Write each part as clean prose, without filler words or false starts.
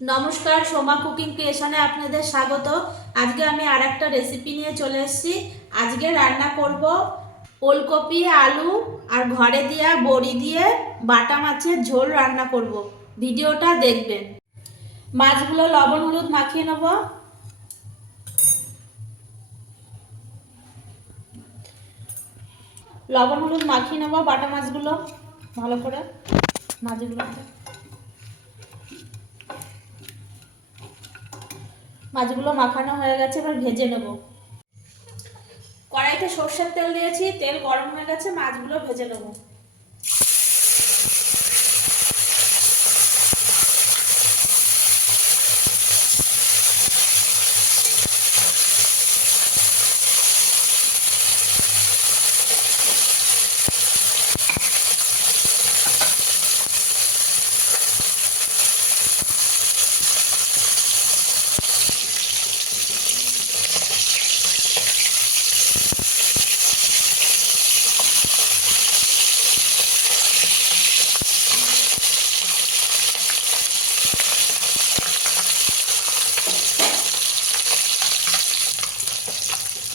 নমস্কার, সোমা কুকিং ক্রিয়েশনে আপনাদের স্বাগত। আজকে আমি আরেকটা রেসিপি নিয়ে চলে এসেছি। আজকে রান্না করব ওলকপি, আলু আর ঘরে দেওয়া বড়ি দিয়ে বাটা মাছের ঝোল রান্না করব। ভিডিওটা দেখবেন। মাছগুলো লবণ হলুদ মাখিয়ে নেব। লবণ হলুদ মাখিয়ে নেব বাটা মাছগুলো ভালো করে। মাছগুলো মাখানো হয়ে গেছে, এবার ভেজে নেব। কড়াইতে সরষের তেল দিয়েছি, তেল গরম হয়ে গেছে, মাছগুলো ভেজে নেব।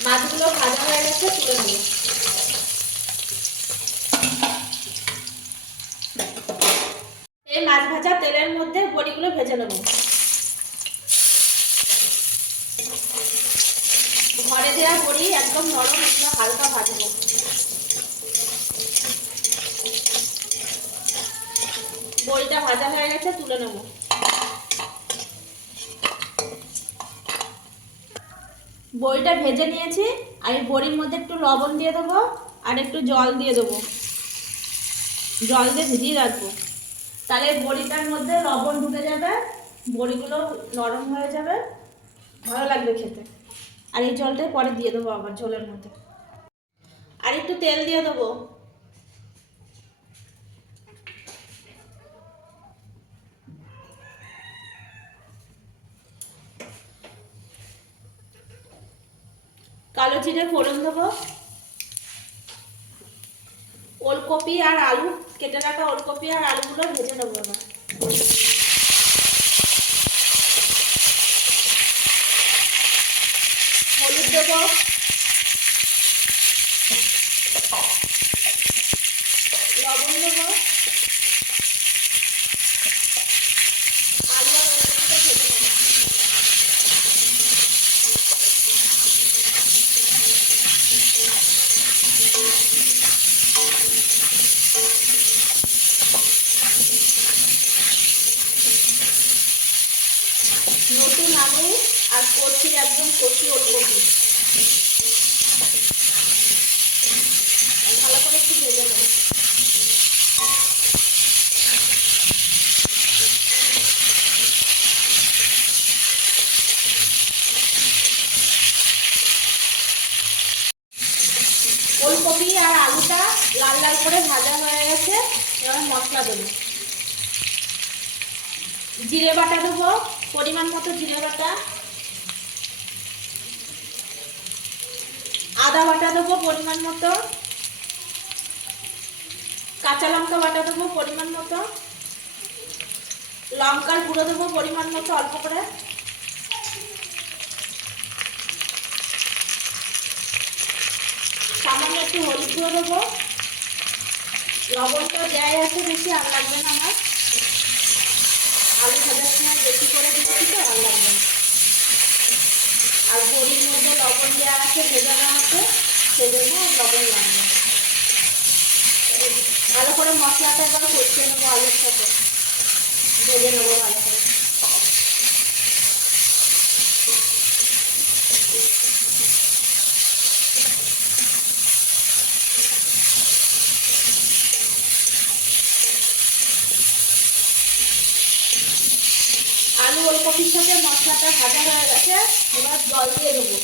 মাছগুলো ভাজা হয়ে গেছে, তুলে নেব। এই মাছ ভাজা তেলের মধ্যে বড়িগুলো ভেজে নেব। ঘরে দেওয়া বড়ি একদম নরম, এগুলো হালকা ভাজবো। বড়িটা ভাজা হয়ে গেছে, তুলে নেব। বড়িটা ভেজে নিয়েছি, আমি বড়ির মধ্যে একটু লবণ দিয়ে দেবো আর একটু জল দিয়ে দেবো। জল দিয়ে ভিজিয়ে রাখবো, তাহলে বড়িটার মধ্যে লবণ ঢুকে যাবে, বড়িগুলো নরম হয়ে যাবে, ভালো লাগবে খেতে। আর এই জলটাই পরে দিয়ে দেবো আবার ঝোলের মধ্যে। আর একটু তেল দিয়ে দেবো। কালো জিরে ফোড়ন দেবো। ওলকপি আর আলু, কেটে রাখা ওলকপি আর আলুগুলো ভেজে নেবো এবার। হলুদ দেবো, লবণ দেবো, আলু আর ওলকপিটা ভেজে নেবো। নতুন আলু আর কচি, একদম কচি ওলকপি ভালো করে একটু ভেজে নেব। ওলকপি আর আলুটা লাল লাল করে ভাজা হয়ে গেছে, এবার মশলা দেবো। জিরে বাটা দেবো, পরিমাণ মতো জিরে বাটা। আদা বাটা দেবো পরিমাণ মতো। কাঁচা লঙ্কা বাটা দেবো পরিমাণ মতো। লঙ্কার গুঁড়ো দেবো পরিমাণ মতো, অল্প করে। সামান্য একটু হলুদ গুঁড়ো দেবো। লবণটা দেয় আছে বেশি, আর লাগবে না আমার। আলু ভাজার সময় বেশি করে দিচ্ছি তো, আর লাগবে না। আর বড়ির মধ্যে লবণ দেওয়া আছে ভেজানো আছে, সেজন্য লবণ লাগবে। ভালো করে মশলাটা এবার কষিয়ে নেবো, আলুর সাথে ভেজে নেবো ভালো করে। আলু ওলকপির সাথে মশলাটা ভাজা হয়ে গেছে, এবার জল দিয়ে দেবো।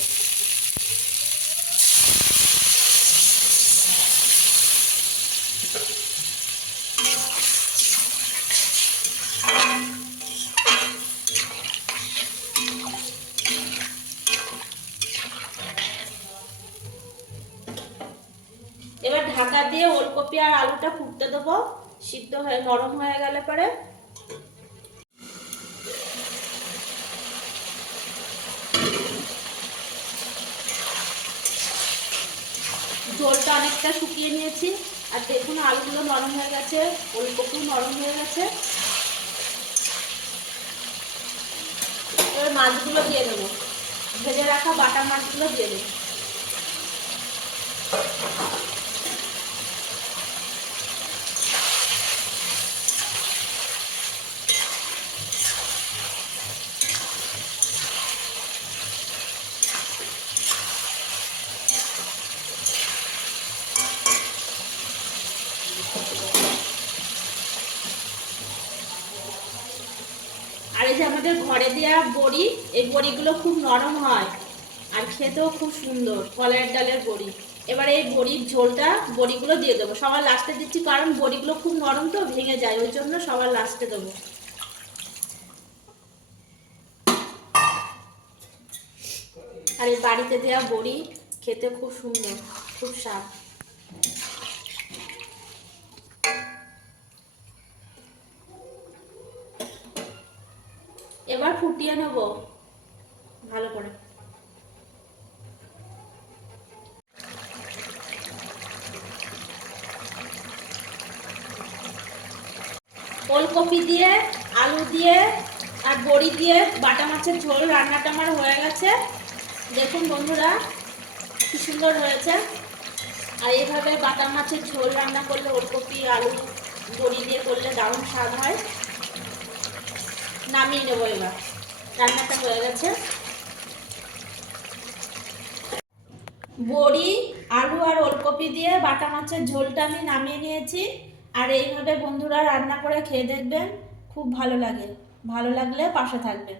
এবার ঢাকা দিয়ে ওলকপি আর আলুটা ফুটতে দেবো, সিদ্ধ হয়ে নরম হয়ে গেলে পরে। জলটা শুকিয়ে নিয়েছি। আর দেখুন আলুগুলো নরম হয়ে গেছে, ওলকপিও নরম হয়ে গেছে। এবার মাছগুলো দিয়ে দেবো, ভেজে রাখা বাটা মাছগুলো দিয়ে দেবো। আর এই যে আমাদের ঘরে দেওয়া বড়ি, এই বড়িগুলো খুব নরম হয় আর খেতেও খুব সুন্দর, কলাইয়ের ডালের বড়ি। এবার এই বড়ির ঝোলটা বড়িগুলো দিয়ে দেবো, সবার লাস্টে দিচ্ছি কারণ বড়িগুলো খুব নরম তো ভেঙে যায়, ওই জন্য সবার লাস্টে দেবো। আর এই বাড়িতে দেওয়া বড়ি খেতে খুব সুন্দর, খুব স্বাদ। এবার ফুটিয়ে নেব ভালো করে। ওলকপি দিয়ে, আলু দিয়ে আর বড়ি দিয়ে বাটা মাছের ঝোল রান্নাটা আমার হয়ে গেছে। দেখুন বন্ধুরা কি সুন্দর হয়েছে। আর এইভাবে বাটা মাছের ঝোল রান্না করলে, ওলকপি আলু বড়ি দিয়ে করলে দারুণ স্বাদ হয়। নামিয়ে নেবো, এবার রান্নাটা হয়ে গেছে। বড়ি, আলু আর ওলকপি দিয়ে বাটা মাছের ঝোলটা আমি নামিয়ে নিয়েছি। আর এইভাবে বন্ধুরা রান্না করে খেয়ে দেখবেন, খুব ভালো লাগে। ভালো লাগলে পাশে থাকবেন।